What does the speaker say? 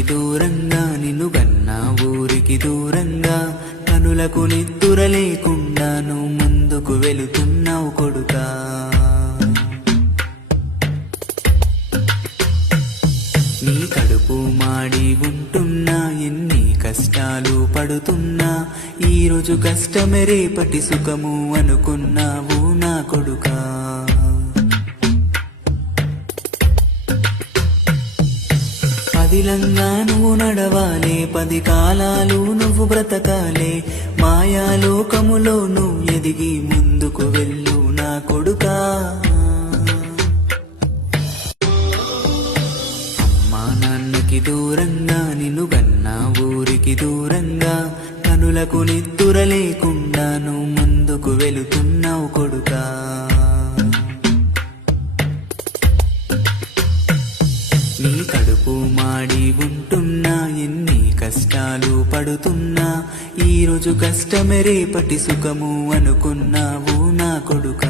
నాన్నకి దూరంగా నిన్ను గన్నా ఊరికి దూరంగా కనులకు నిద్దుర లేకుండా నువ్వు ముందుకు వెళుతున్నావు కొడుకా. నీ కడుపు మాడి ఉంటున్నా ఎన్ని కష్టాలు పడుతున్నా ఈరోజు కష్టమే రేపటి సుఖము అనుకున్నావు నా కొడుకా. పదిలంగా నువ్వు నడవాలే, 10 కాలాలు నువ్వు బ్రతకాలే, మాయాలోకములో నువ్వు ఎదిగి ముందుకు వెళ్ళు నా కొడుకా. అమ్మా నాన్నకి దూరంగా నిన్ను గన్నా ఊరికి దూరంగా కనులకు నిద్దుర లేకుండా నువ్వు ముందుకు వెళుతున్నావు కొడుకా. నీ కడుపు మాడి ఉంటున్నా ఎన్ని కష్టాలు పడుతున్నా ఈరోజు కష్టమే రేపటి సుఖము అనుకున్నావు నా కొడుకా.